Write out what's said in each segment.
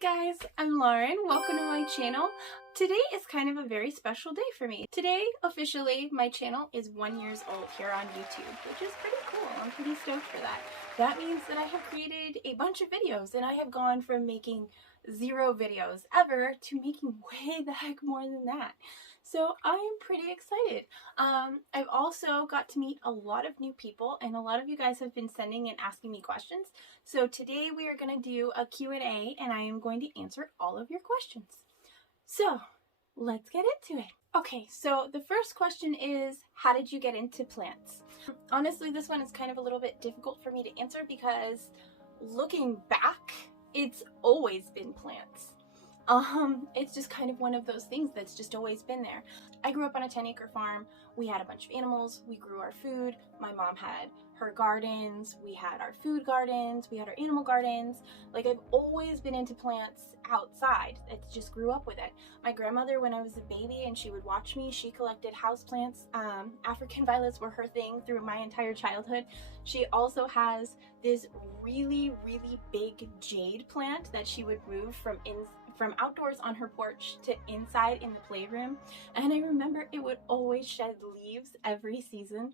Hi guys, I'm Lauren. Welcome to my channel. Today is kind of a very special day for me. Today, officially, my channel is 1 year old here on YouTube, which is pretty cool. I'm pretty stoked for that. That means that I have created a bunch of videos and I have gone from making 0 videos ever to making way the heck more than that. So I am pretty excited. I've also got to meet a lot of new people and a lot of you guys have been sending and asking me questions. So today we are going to do a Q&A and I am going to answer all of your questions. So let's get into it. Okay, so the first question is, how did you get into plants? Honestly, this one is kind of a little bit difficult for me to answer because looking back, it's always been plants. It's just kind of one of those things that's just always been there. I grew up on a 10-acre farm. We had a bunch of animals. We grew our food. My mom had her gardens. We had our food gardens. We had our animal gardens. Like, I've always been into plants outside. I just grew up with it. My grandmother, when I was a baby and she would watch me, she collected houseplants. African violets were her thing through my entire childhood. She also has this really, really big jade plant that she would move from outdoors on her porch to inside in the playroom, and I remember it would always shed leaves every season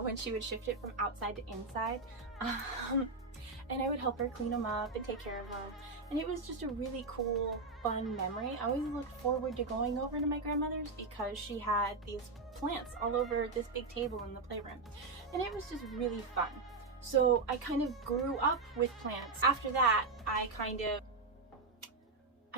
when she would shift it from outside to inside, and I would help her clean them up and take care of them, and it was just a really cool, fun memory. I always looked forward to going over to my grandmother's because she had these plants all over this big table in the playroom, and it was just really fun. So I kind of grew up with plants. After that, I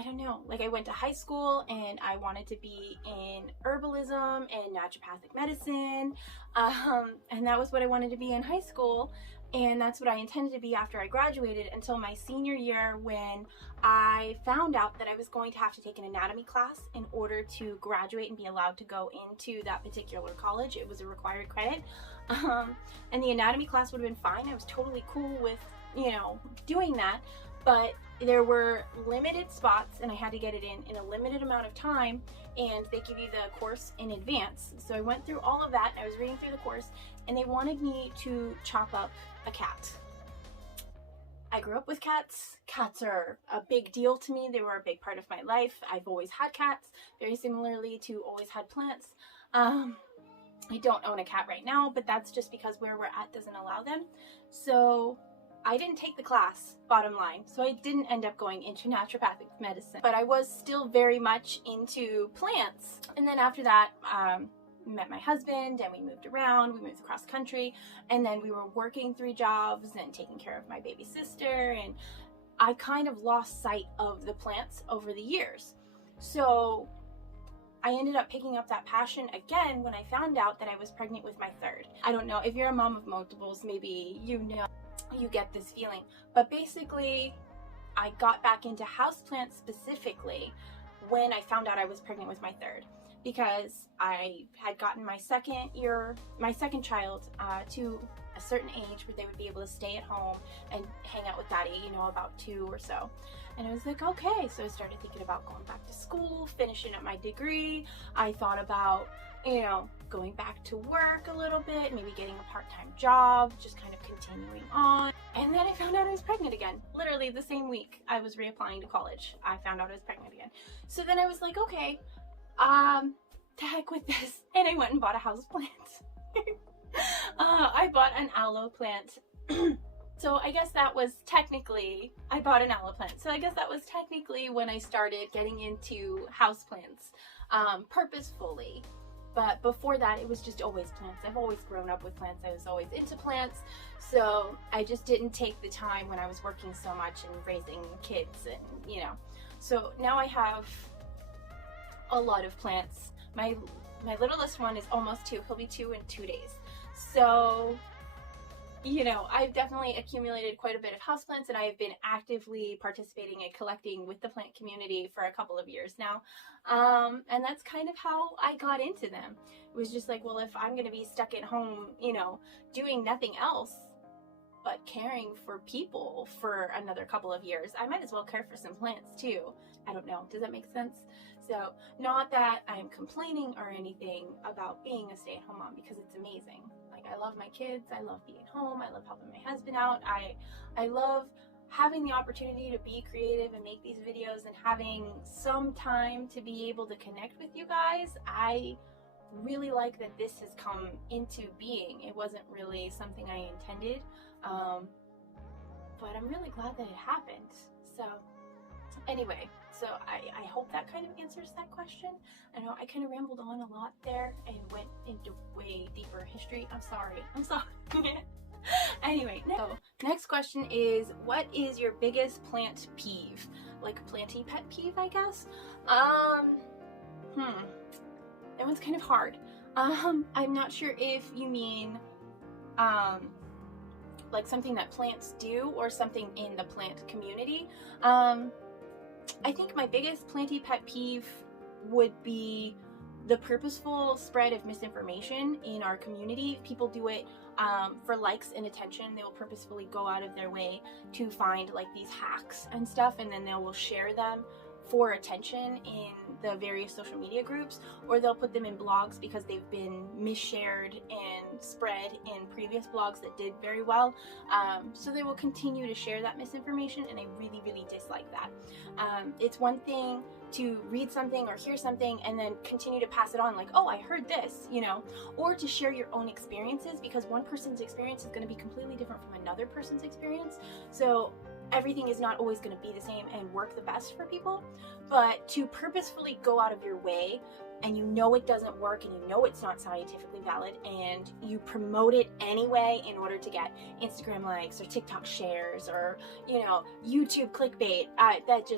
don't know, like I went to high school and I wanted to be in herbalism and naturopathic medicine, and that was what I wanted to be in high school, and that's what I intended to be after I graduated until my senior year, when I found out that I was going to have to take an anatomy class in order to graduate and be allowed to go into that particular college. It was a required credit, and the anatomy class would have been fine. I was totally cool with, you know, doing that, but there were limited spots and I had to get it in a limited amount of time, and they give you the course in advance. So I went through all of that and I was reading through the course, and they wanted me to chop up a cat. I grew up with cats. Cats are a big deal to me. They were a big part of my life. I've always had cats, very similarly to always had plants. I don't own a cat right now, but that's just because where we're at doesn't allow them. So I didn't take the class, bottom line, so I didn't end up going into naturopathic medicine, but I was still very much into plants. And then after that, met my husband and we moved around, we moved across country, and then we were working 3 jobs and taking care of my baby sister, and I kind of lost sight of the plants over the years. So I ended up picking up that passion again when I found out that I was pregnant with my 3rd. I don't know, if you're a mom of multiples, maybe you know, you get this feeling, but basically I got back into houseplants specifically when I found out I was pregnant with my 3rd, because I had gotten my second child to a certain age where they would be able to stay at home and hang out with daddy, you know, about 2 or so. And I was like, okay, so I started thinking about going back to school, finishing up my degree. I thought about, you know, going back to work a little bit, maybe getting a part-time job, just kind of continuing on. And then I found out I was pregnant again. Literally the same week I was reapplying to college, I found out I was pregnant again. So then I was like, okay, to heck with this. And I went and bought a house plant. I bought an aloe plant. So I guess that was technically, I bought an aloe plant. So I guess that was technically when I started getting into houseplants purposefully. But before that, it was just always plants. I've always grown up with plants. I was always into plants. So I just didn't take the time when I was working so much and raising kids and, you know. So now I have a lot of plants. My littlest one is almost 2. He'll be 2 in 2 days. So, you know, I've definitely accumulated quite a bit of houseplants, and I have been actively participating and collecting with the plant community for a couple of years now. And that's kind of how I got into them. It was just like, well, if I'm going to be stuck at home, you know, doing nothing else but caring for people for another couple of years, I might as well care for some plants too. I don't know, does that make sense? So, not that I'm complaining or anything about being a stay-at-home mom, because it's amazing. Like, I love my kids, I love being home, I love helping my husband out, I love having the opportunity to be creative and make these videos and having some time to be able to connect with you guys, I really like that this has come into being. It wasn't really something I intended, but I'm really glad that it happened. So anyway, so I hope that kind of answers that question. I know I kind of rambled on a lot there and went into way deeper history. I'm sorry. Anyway, next question is, what is your biggest plant peeve? Like planty pet peeve, I guess? That one's kind of hard. I'm not sure if you mean like something that plants do or something in the plant community. I think my biggest planty pet peeve would be the purposeful spread of misinformation in our community. People do it for likes and attention. They will purposefully go out of their way to find like these hacks and stuff, and then they will share them for attention in the various social media groups, or they'll put them in blogs because they've been misshared and spread in previous blogs that did very well. So they will continue to share that misinformation, and I really, really dislike that. It's one thing to read something or hear something and then continue to pass it on like, oh, I heard this, you know, or to share your own experiences, because one person's experience is going to be completely different from another person's experience. So everything is not always going to be the same and work the best for people, but to purposefully go out of your way and you know it doesn't work and you know it's not scientifically valid and you promote it anyway in order to get Instagram likes or TikTok shares or, you know, YouTube clickbait, that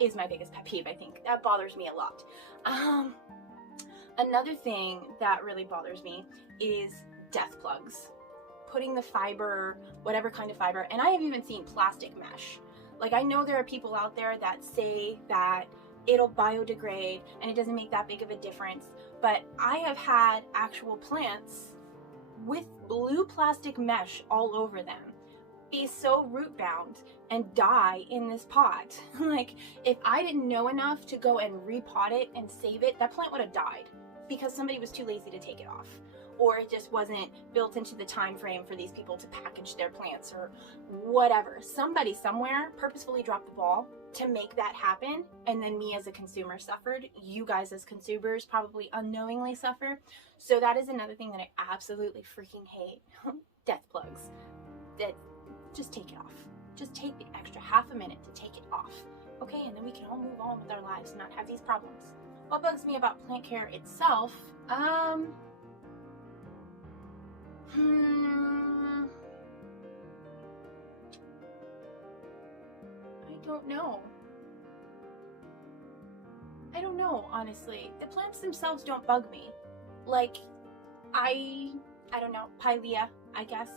is my biggest pet peeve. I think that bothers me a lot. Another thing that really bothers me is death plugs. Putting the fiber, whatever kind of fiber, and I have even seen plastic mesh. Like, I know there are people out there that say that it'll biodegrade and it doesn't make that big of a difference, but I have had actual plants with blue plastic mesh all over them be so root bound and die in this pot. Like, if I didn't know enough to go and repot it and save it, that plant would have died because somebody was too lazy to take it off, or it just wasn't built into the time frame for these people to package their plants, or whatever. Somebody somewhere purposefully dropped the ball to make that happen, and then me as a consumer suffered. You guys as consumers probably unknowingly suffer. So that is another thing that I absolutely freaking hate. Death plugs. That, just take it off. Just take the extra half a minute to take it off. Okay, and then we can all move on with our lives and not have these problems. What bugs me about plant care itself? I don't know, honestly. The plants themselves don't bug me. Like, I don't know, Pilea, I guess.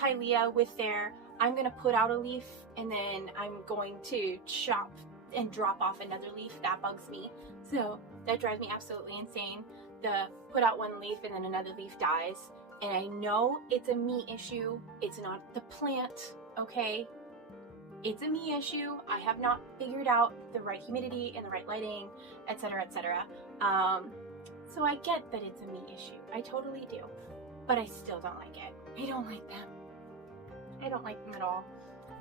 Pilea with their, I'm gonna put out a leaf and then I'm going to chop and drop off another leaf. That bugs me. So that drives me absolutely insane. The put out one leaf and then another leaf dies. And I know it's a me issue. It's not the plant, okay? It's a me issue. I have not figured out the right humidity and the right lighting, etc., etc. So I get that it's a me issue. I totally do. But I still don't like it. I don't like them. I don't like them at all.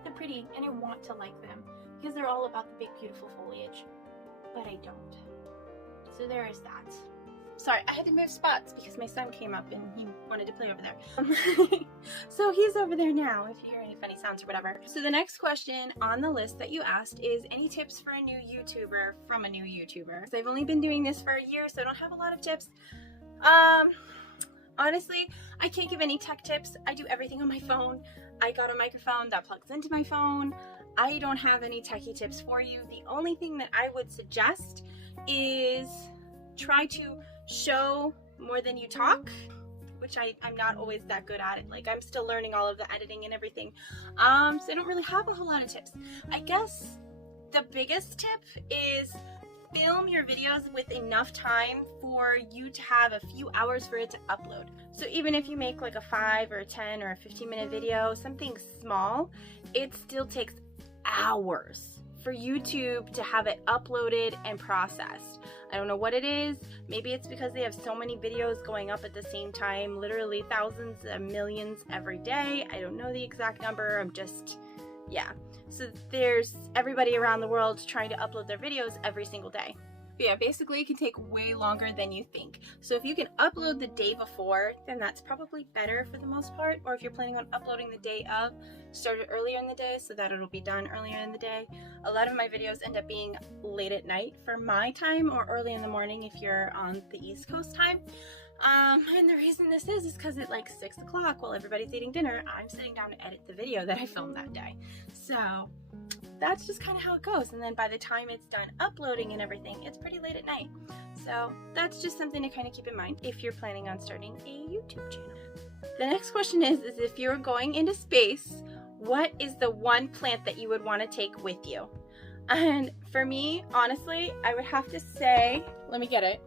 They're pretty and I want to like them because they're all about the big, beautiful foliage. But I don't. So there is that. Sorry, I had to move spots because my son came up and he wanted to play over there. So he's over there now, if you hear any funny sounds or whatever. So the next question on the list that you asked is, any tips for a new YouTuber from a new YouTuber? So I've only been doing this for a year, so I don't have a lot of tips. Honestly, I can't give any tech tips. I do everything on my phone. I got a microphone that plugs into my phone. I don't have any techie tips for you. The only thing that I would suggest is try to show more than you talk, which I'm not always that good at it. Like, I'm still learning all of the editing and everything. So I don't really have a whole lot of tips. I guess the biggest tip is film your videos with enough time for you to have a few hours for it to upload. So even if you make like a 5 or a 10 or a 15-minute video, something small, it still takes hours for YouTube to have it uploaded and processed. I don't know what it is. Maybe it's because they have so many videos going up at the same time, literally thousands and millions every day. I don't know the exact number. I'm just Yeah, so there's everybody around the world trying to upload their videos every single day. But yeah, basically it can take way longer than you think. So if you can upload the day before, then that's probably better for the most part. Or if you're planning on uploading the day of, start it earlier in the day so that it'll be done earlier in the day. A lot of my videos end up being late at night for my time, or early in the morning if you're on the East Coast time. And the reason this is because at like 6 o'clock while everybody's eating dinner, I'm sitting down to edit the video that I filmed that day. So that's just kind of how it goes. And then by the time it's done uploading and everything, it's pretty late at night. So that's just something to kind of keep in mind if you're planning on starting a YouTube channel. The next question is if you're going into space, what is the one plant that you would want to take with you? And for me, honestly, I would have to say, let me get it.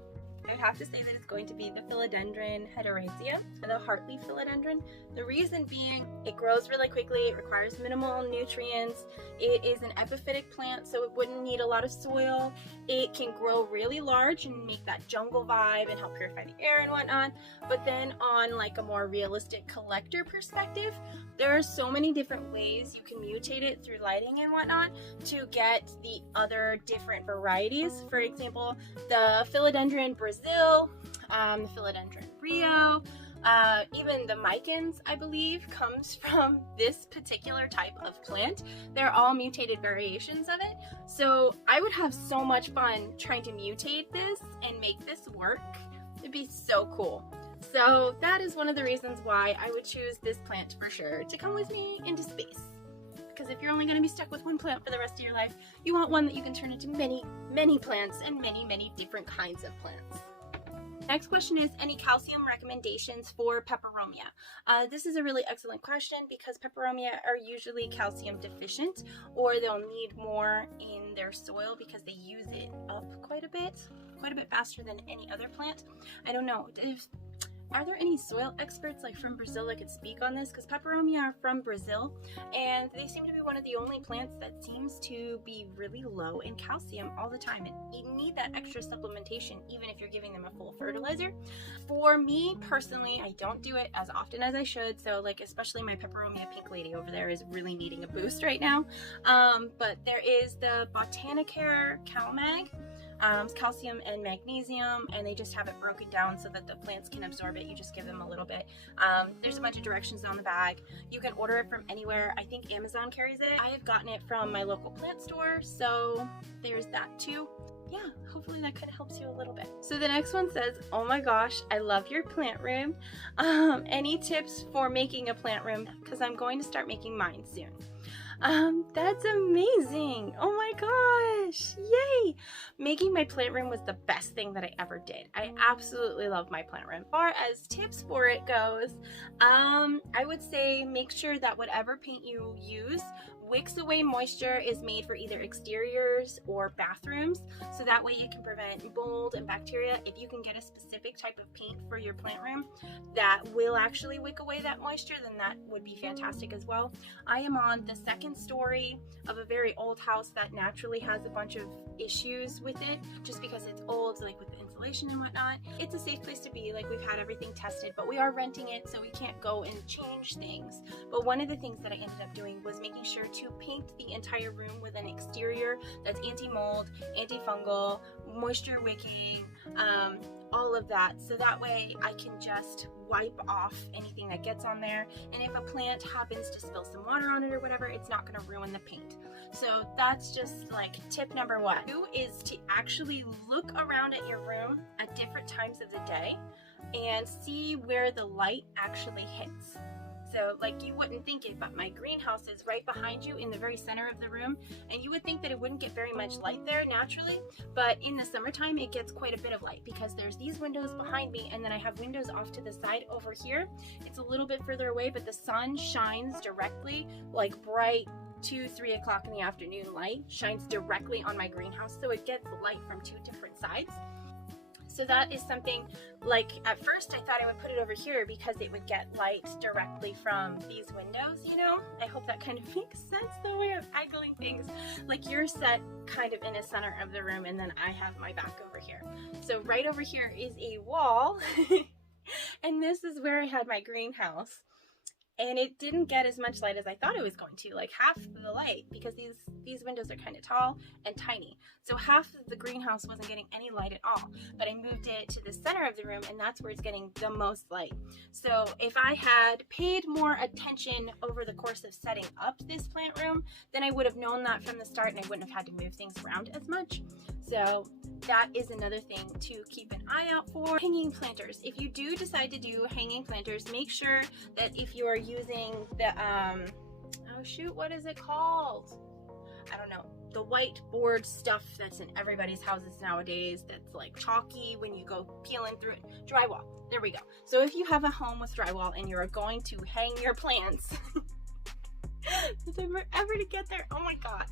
I'd have to say that it's going to be the philodendron heterazia, the heartleaf philodendron. The reason being, it grows really quickly, it requires minimal nutrients, it is an epiphytic plant, so it wouldn't need a lot of soil, it can grow really large and make that jungle vibe and help purify the air and whatnot. But then on like a more realistic collector perspective, there are so many different ways you can mutate it through lighting and whatnot to get the other different varieties. For example, the philodendron Brazil, the philodendron Rio, even the Micans, I believe, comes from this particular type of plant. They're all mutated variations of it. So I would have so much fun trying to mutate this and make this work. It'd be so cool. So that is one of the reasons why I would choose this plant for sure to come with me into space. Because if you're only going to be stuck with one plant for the rest of your life, you want one that you can turn into many, many plants and many, many different kinds of plants. Next question is, any calcium recommendations for peperomia? This is a really excellent question because peperomia are usually calcium deficient, or they'll need more in their soil because they use it up quite a bit faster than any other plant. I don't know. Are there any soil experts like from Brazil that could speak on this? Because peperomia are from Brazil and they seem to be one of the only plants that seems to be really low in calcium all the time, and you need that extra supplementation even if you're giving them a full fertilizer. For me personally, I don't do it as often as I should, so like especially my peperomia pink lady over there is really needing a boost right now. But there is the Botanicare CalMag. Calcium and magnesium, and they just have it broken down so that the plants can absorb it. You just give them a little bit. There's a bunch of directions on the bag. You can order it from anywhere. I think Amazon carries it. I have gotten it from my local plant store, so there's that too. Yeah, hopefully that kind of helps you a little bit. So the next one says, oh my gosh, I love your plant room. Any tips for making a plant room? Because I'm going to start making mine soon. That's amazing. Oh my gosh. Yay. Making my plant room was the best thing that I ever did. I absolutely love my plant room. As far as tips for it goes, I would say make sure that whatever paint you use wicks away moisture, is made for either exteriors or bathrooms, so that way it can prevent mold and bacteria. If you can get a specific type of paint for your plant room that will actually wick away that moisture, then that would be fantastic as well. I am on the second story of a very old house that naturally has a bunch of issues with it just because it's old, like with the insulation and whatnot. It's a safe place to be, like we've had everything tested, but we are renting it, so we can't go and change things. But one of the things that I ended up doing was making sure to paint the entire room with an exterior that's anti-mold, antifungal, moisture wicking, all of that, so that way I can just wipe off anything that gets on there, and if a plant happens to spill some water on it or whatever, it's not going to ruin the paint. So that's just like tip number one. Two is to actually look around at your room at different times of the day and see where the light actually hits. So like you wouldn't think it, but my greenhouse is right behind you in the very center of the room, and you would think that it wouldn't get very much light there naturally, but in the summertime it gets quite a bit of light because there's these windows behind me, and then I have windows off to the side over here. It's a little bit further away, but the sun shines directly, like bright 2-3 o'clock in the afternoon light shines directly on my greenhouse, so it gets light from two different sides. So that is something, like at first I thought I would put it over here because it would get light directly from these windows, you know? I hope that kind of makes sense, the way of angling things. Like you're set kind of in the center of the room, and then I have my back over here. So right over here is a wall, and this is where I had my greenhouse. and it didn't get as much light as I thought it was going to, like half the light, because these windows are kind of tall and tiny. So half of the greenhouse wasn't getting any light at all, but I moved it to the center of the room, and that's where it's getting the most light. So if I had paid more attention over the course of setting up this plant room, then I would have known that from the start, and I wouldn't have had to move things around as much. So that is another thing to keep an eye out for. Hanging planters. If you do decide to do hanging planters, make sure that if you are using the, oh shoot, what is it called? I don't know. The whiteboard stuff that's in everybody's houses nowadays, that's like chalky when you go peeling through it. Drywall. There we go. So if you have a home with drywall and you're going to hang your plants, it took forever to get there. Oh my god.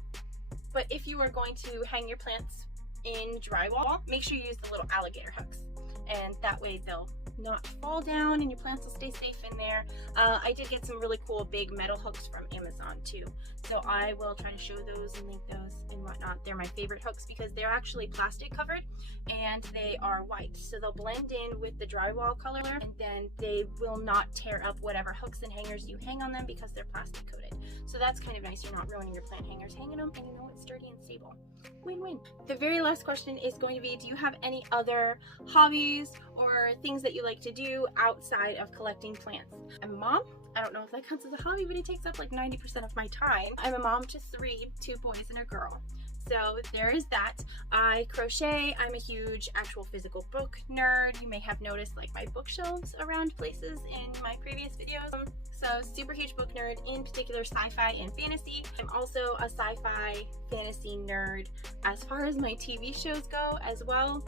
But if you are going to hang your plants in drywall, make sure you use the little alligator hooks, and that way they'll not fall down and your plants will stay safe in there. I did get some really cool big metal hooks from Amazon too, so I will try to show those and link those and whatnot. They're my favorite hooks because they're actually plastic covered and they are white, so they'll blend in with the drywall color, and then they will not tear up whatever hooks and hangers you hang on them because they're plastic coated. So that's kind of nice. You're not ruining your plant hangers hanging them, and you know it's sturdy and stable. Win-win. The very last question is going to be, do you have any other hobbies or things that you like to do outside of collecting plants? I'm a mom. I don't know if that counts as a hobby, but it takes up like 90% of my time. I'm a mom to 3, 2 boys and a girl. So there is that. I crochet. I'm a huge actual physical book nerd. You may have noticed like my bookshelves around places in my previous videos. So super huge book nerd, in particular sci-fi and fantasy. I'm also a sci-fi fantasy nerd as far as my TV shows go as well.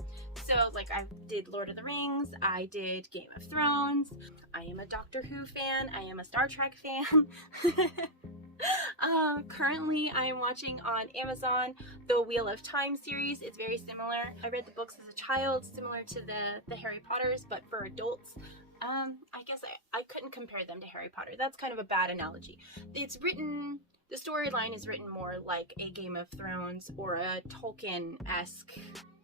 So like I did Lord of the Rings, I did Game of Thrones, I am a Doctor Who fan, I am a Star Trek fan. Currently I am watching on Amazon the Wheel of Time series. It's very similar. I read the books as a child, similar to the Harry Potters, but for adults. I guess I couldn't compare them to Harry Potter. That's kind of a bad analogy. It's written, the storyline is written more like a Game of Thrones or a Tolkien-esque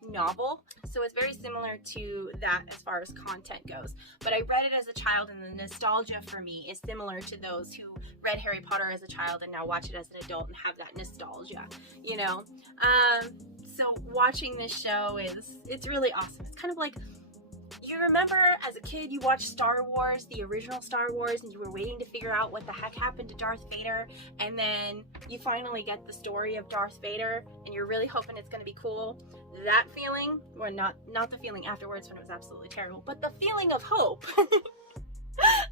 novel, so it's very similar to that as far as content goes. But I read it as a child, and the nostalgia for me is similar to those who read Harry Potter as a child and now watch it as an adult and have that nostalgia, you know. So watching this show it's really awesome. It's kind of like, you remember as a kid you watched Star Wars, the original Star Wars, and you were waiting to figure out what the heck happened to Darth Vader, and then you finally get the story of Darth Vader and you're really hoping it's going to be cool. That feeling, or not the feeling afterwards when it was absolutely terrible, but the feeling of hope.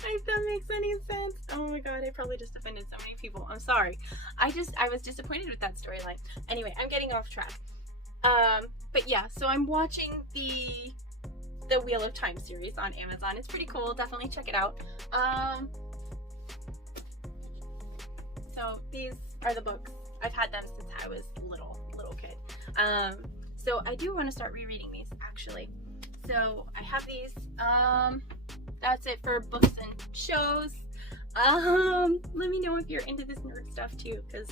If that makes any sense. Oh my god, I probably just offended so many people. I'm sorry. I was disappointed with that storyline. Anyway, I'm getting off track. But yeah, so I'm watching the Wheel of Time series on Amazon. It's pretty cool. Definitely check it out. So these are the books. I've had them since I was little kid. So I do want to start rereading these actually. So I have these. That's it for books and shows. Let me know if you're into this nerd stuff too, because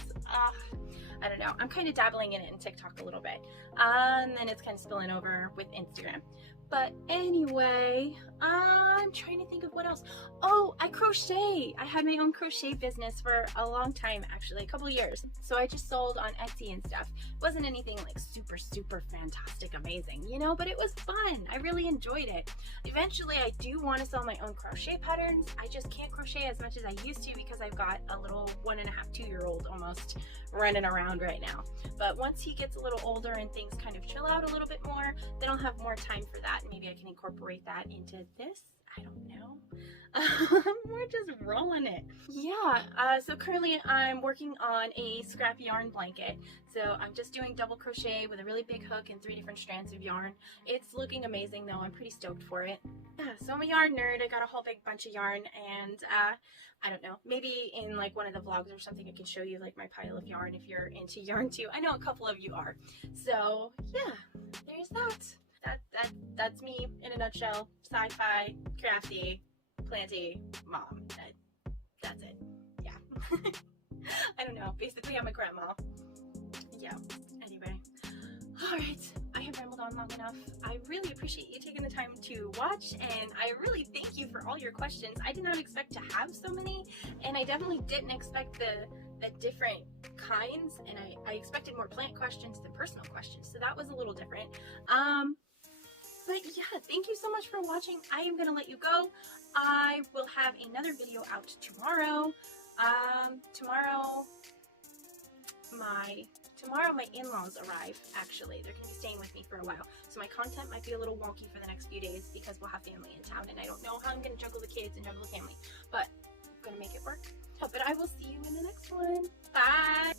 I don't know. I'm kind of dabbling in it in TikTok a little bit. And then it's kind of spilling over with Instagram. But anyway, I'm trying to think of what else. Oh, I crochet. I had my own crochet business for a long time, actually, a couple of years. So I just sold on Etsy and stuff. It wasn't anything like super fantastic, amazing, you know, but it was fun. I really enjoyed it. Eventually, I do want to sell my own crochet patterns. I just can't crochet as much as I used to because I've got a little 1.5, 2-year-old almost running around right now. But once he gets a little older and things kind of chill out a little bit more, then I'll have more time for that. Maybe I can incorporate that into this. I don't know. We're just rolling it. Yeah, so currently I'm working on a scrap yarn blanket. So I'm just doing double crochet with a really big hook and 3 different strands of yarn. It's looking amazing though. I'm pretty stoked for it. Yeah, so I'm a yarn nerd. I got a whole big bunch of yarn, and I don't know, maybe in like one of the vlogs or something I can show you like my pile of yarn if you're into yarn too. I know a couple of you are. So yeah, there's that. That's me in a nutshell. Sci-fi, crafty, planty, mom. That's it. Yeah. I don't know. Basically, I'm a grandma. Yeah. Anyway. Alright. I have rambled on long enough. I really appreciate you taking the time to watch, and I really thank you for all your questions. I did not expect to have so many, and I definitely didn't expect the different kinds, and I expected more plant questions than personal questions, so that was a little different. But yeah, thank you so much for watching. I am gonna let you go. I will have another video out tomorrow. Tomorrow my in-laws arrive, actually. They're gonna be staying with me for a while. So my content might be a little wonky for the next few days because we'll have family in town, and I don't know how I'm gonna juggle the kids and juggle the family, but I'm gonna make it work. But I will see you in the next one. Bye!